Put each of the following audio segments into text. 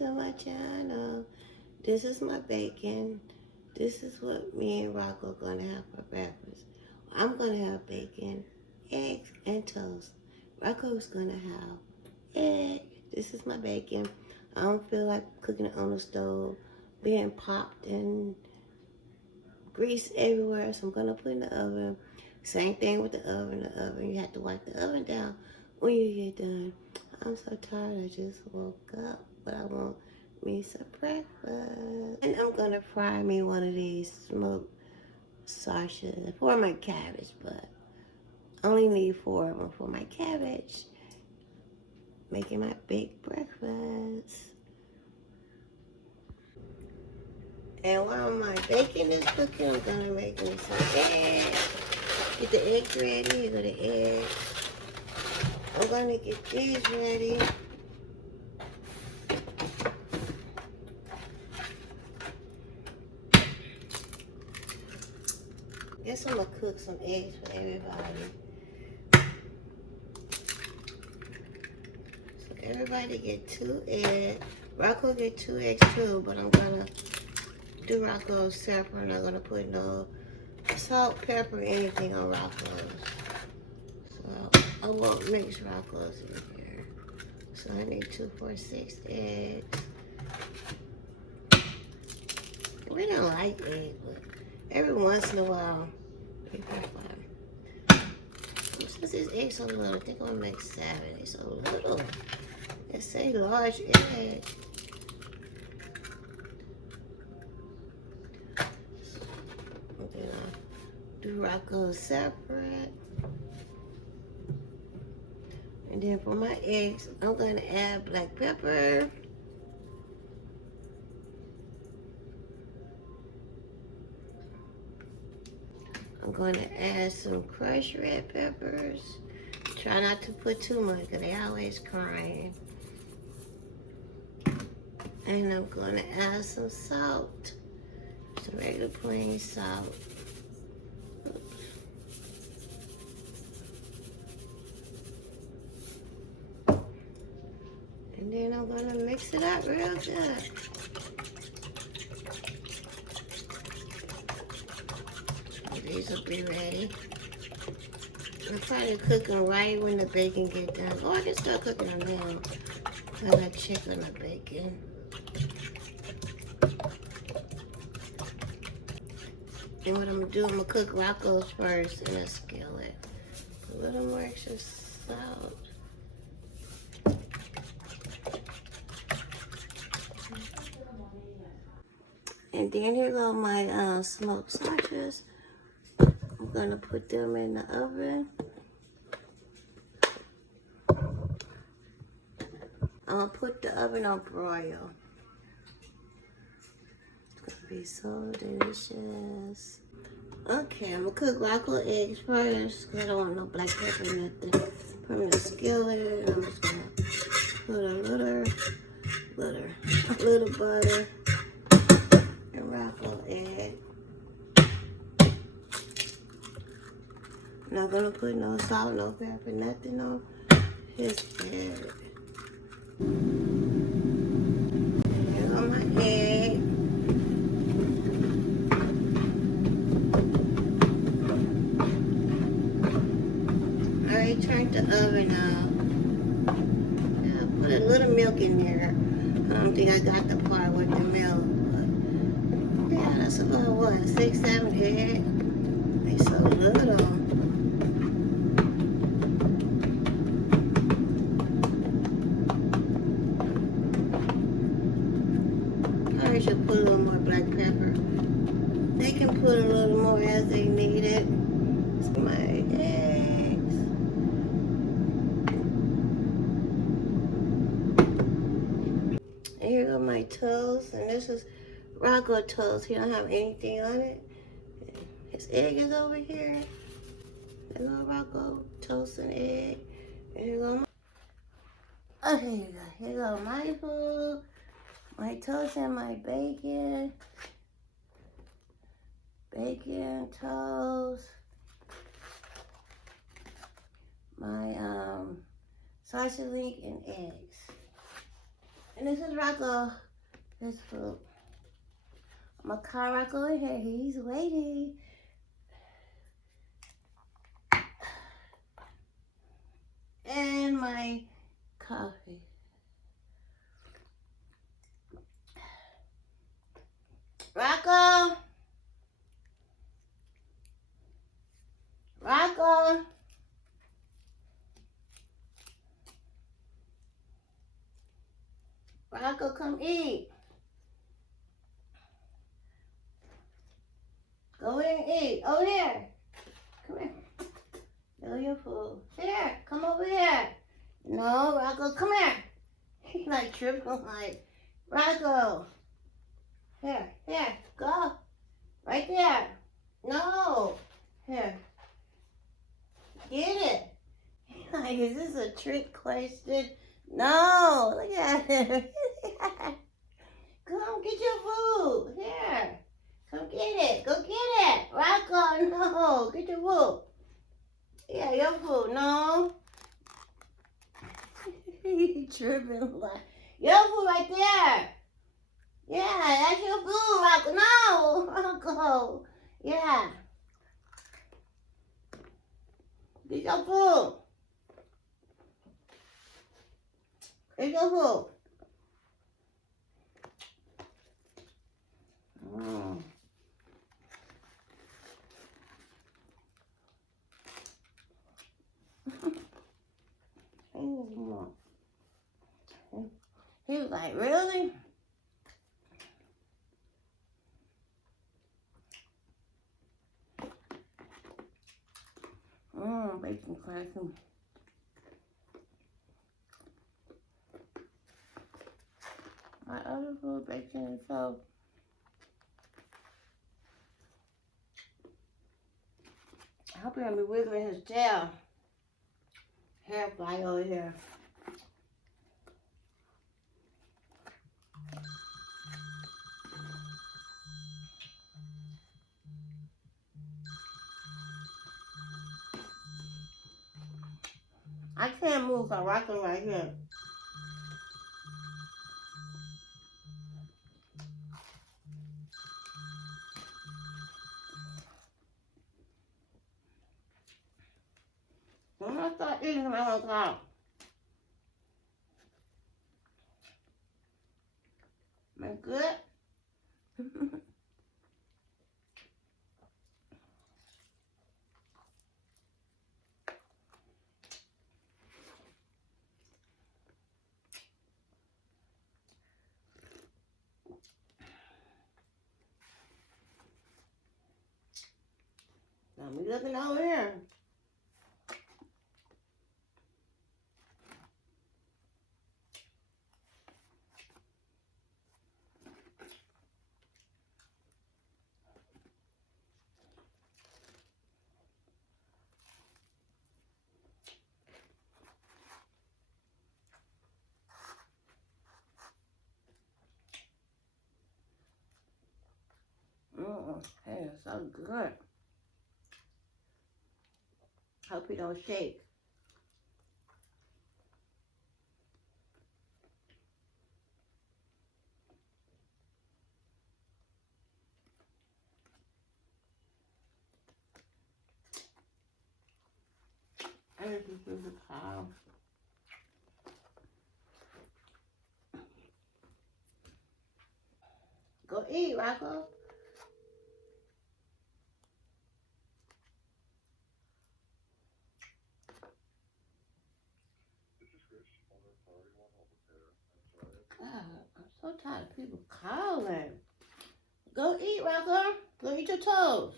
to my channel. This is my bacon. This is what me and Rocco are gonna have for breakfast. I'm gonna have bacon, eggs, and toast. Rocco's gonna have egg. This is my bacon. I don't feel like cooking it on the stove, being popped and grease everywhere, so I'm gonna put it in the oven. Same thing with the oven. The oven, you have to wipe the oven down when you get done. I'm so tired, I just woke up, but I want me some breakfast. And I'm gonna fry me one of these smoked sausages for my cabbage, but I only need 4 of them for my cabbage. Making my big breakfast. And while my bacon is cooking, I'm gonna make me some eggs. Get the eggs ready. Here go the eggs. I'm gonna get these ready. Guess I'm gonna cook some eggs for everybody. So everybody get 2 eggs. Rocco get 2 eggs too, but I'm gonna do Rocco's separate. I'm not gonna put no salt, pepper, anything on Rocco's. So I won't mix Rocco's in here. So I need 2, 4, 6 eggs. We don't like eggs, but every once in a while, we put 5. Since these eggs so little, I think I'm gonna make 7. They're so little. Let's say large egg. And then I'll do Rocco's separate. And then for my eggs, I'm gonna add black pepper. I'm going to add some crushed red peppers. Try not to put too much because they always crying. And I'm going to add some salt. Some regular plain salt. Oops. And then I'm going to mix it up real good. These will be ready. I'll probably cook them right when the bacon get done. Or I can start cooking them now. I got chicken and bacon. And what I'm gonna do, I'm gonna cook Rocco's first in a skillet. A little more extra salt. And then here go my smoked sausages. I'm gonna put them in the oven. I'm gonna put the oven on broil. It's gonna be so delicious. Okay, I'm gonna cook Rocco eggs first because I don't want no black pepper or nothing. From the skillet, I'm just gonna put a little butter and Rocco egg. Not gonna put no salt, no pepper, nothing on his egg. Here go my egg. I already turned the oven off. I put a little milk in there. I don't think I got the part with the milk, but yeah, that's about what, 6, 7 eggs. They so little. I should put a little more black pepper. They can put a little more as they need it. It's my eggs. And here go my toast. And this is Rocco toast. He don't have anything on it. His egg is over here. There go Rocco toast and egg. And here go my... Oh, here you go. Here go my food. My toast and my bacon. Bacon, toast. My sausage link and eggs. And this is Rocco. His food. I'm gonna call Rocco in here. He's waiting. And my coffee. Rocco. Rocco. Rocco, come eat. Go in and eat. Over here. Come here. Know your food. Here. Come over here. No, Rocco, come here. He's like tripping like, Rocco. Here. Go. Right there. No. Here. Get it. He's like, is this a trick question? No. Look at him. Come get your food. Here. Come get it. Go get it. Rocco, no. Get your food. Yeah, your food. No. He tripping like, your food right there. Yeah, that's your food, Rocco. No, Rocco. Yeah. Get your food. Get your food. He was like, really? Bacon cracking. My other food, bacon and so. I hope you're gonna be wiggling his tail. Hair fly over here. I can't move, I'm rocking right here. When I start eating, I'm gonna call. Am I good? Now me looking over here. Hey, it's so good. Hope you don't shake. I just do the cow. Go eat, Rocco. God, I'm so tired of people calling. Go eat, Rocco. Go eat your toes.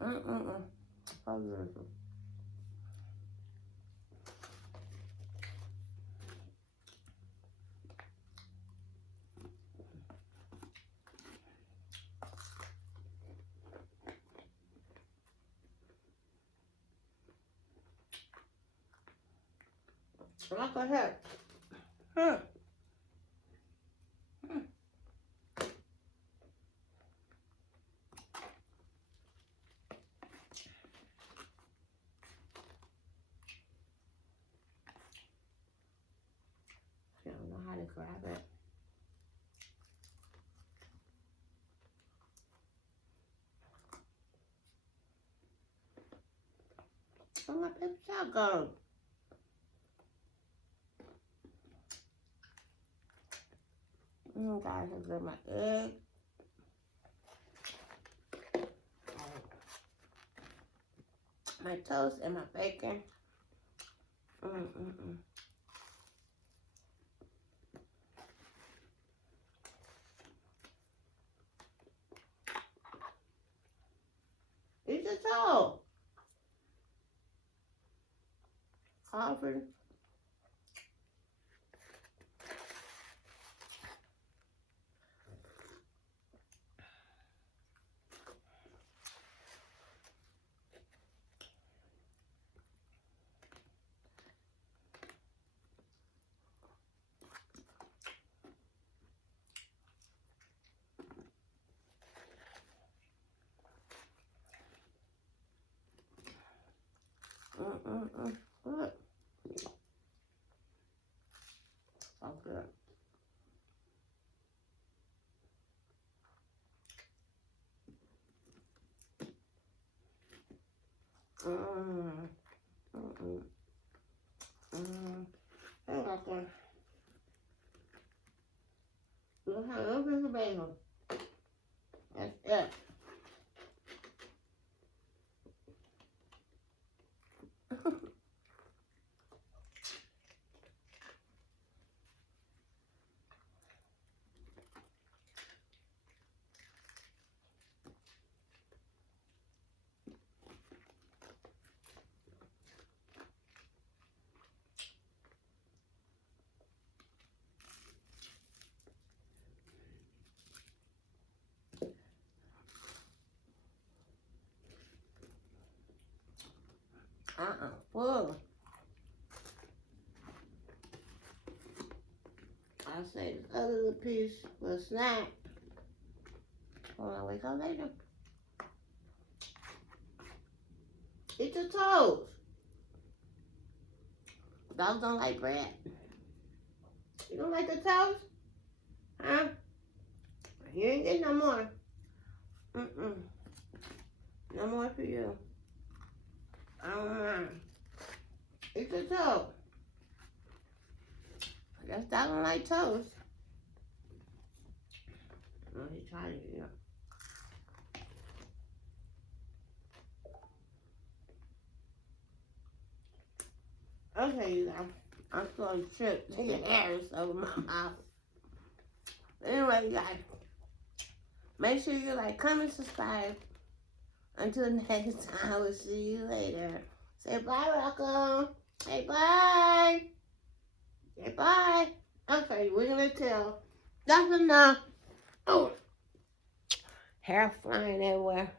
So beautiful. Rocco, here. grab it. Oh, my paper towel gone. Guys, I grab my egg. My toast and my bacon. Eat the toast. Coffee. Good. So good. Hey, Rocco. Look how little piece of bacon. That's it. Full. I'll say this other little piece for a snack. When I wake up later. Eat your toast. Dogs don't like bread. You don't like the toast? Huh? You ain't getting no more. No more for you. I don't mind. Eat the toast. I guess I don't like toast. Oh, he tried it, yeah. Okay, you guys. I'm going to trip taking hairs over my mouth. Anyway, you guys. Make sure you like, comment, subscribe. Until next time, I will see you later. Say bye, Rocco. Say bye. Say bye. Okay, we're going to tell. That's enough. Oh, hair flying everywhere.